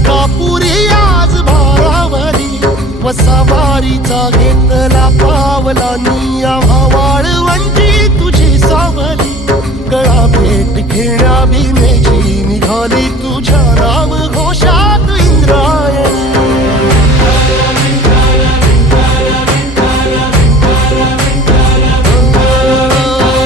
अलंकापुरी आज भारावली वसावारीचा घेतला पावला निया वाळवंटी तुझी सावली गळा भेट घेण्या भीमेची निघाली तुझ्या राम घोषात इंद्रायणी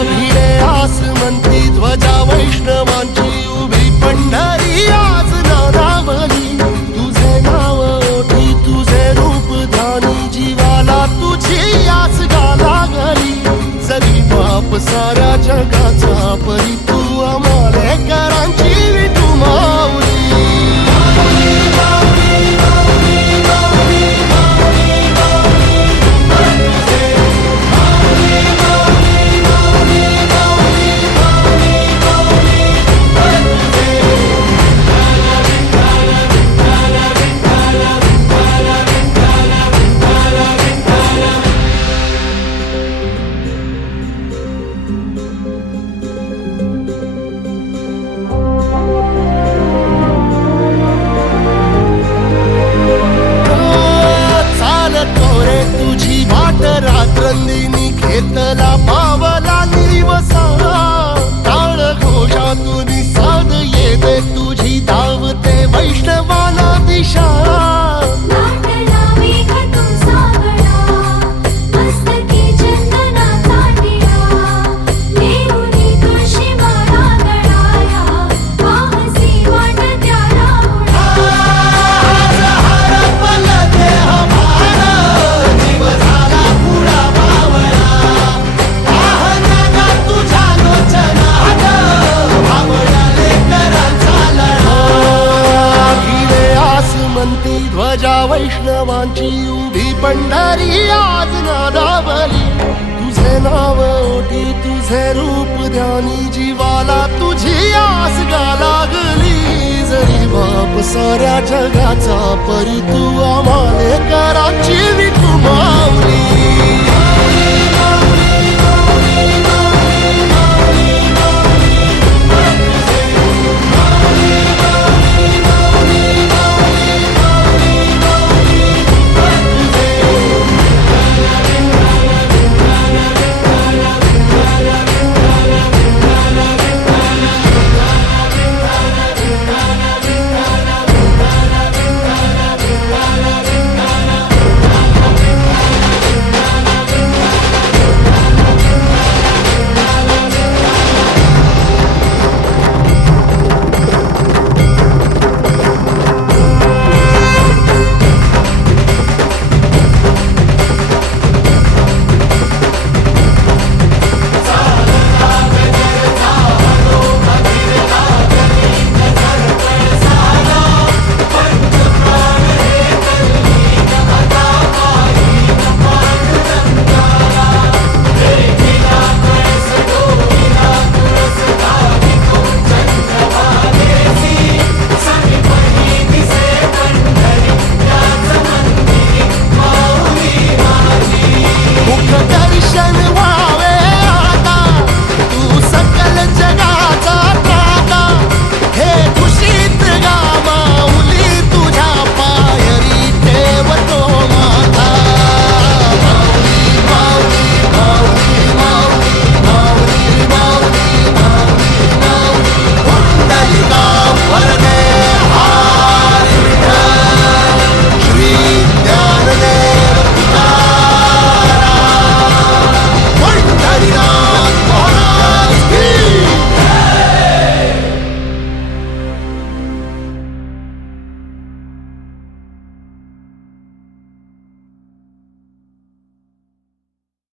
भिडे आसमंती ध्वजा वैष्णवांची उभी पंढरी आज नादावली तुझे नाव ओठी तुझे रूप ध्यानी जीवाला तुझी आस गाला गली जरी बाप साऱ्या जगाचा परी तू आमालेकरांची विठू माऊली रात्रंदिनी घेतला पावला निवसा टाळ घोषातून साध येते तुझी धावते वैष्णवाला दिशा ध्वजा वैष्णवांची उभी पंढरी आज नादावली तुझे नाव ओठी तुझे रूप ध्यानी जीवाला तुझी आस गा लागली जरी बाप साऱ्या जगाचा परी तू आमालेकरांची विठू माऊली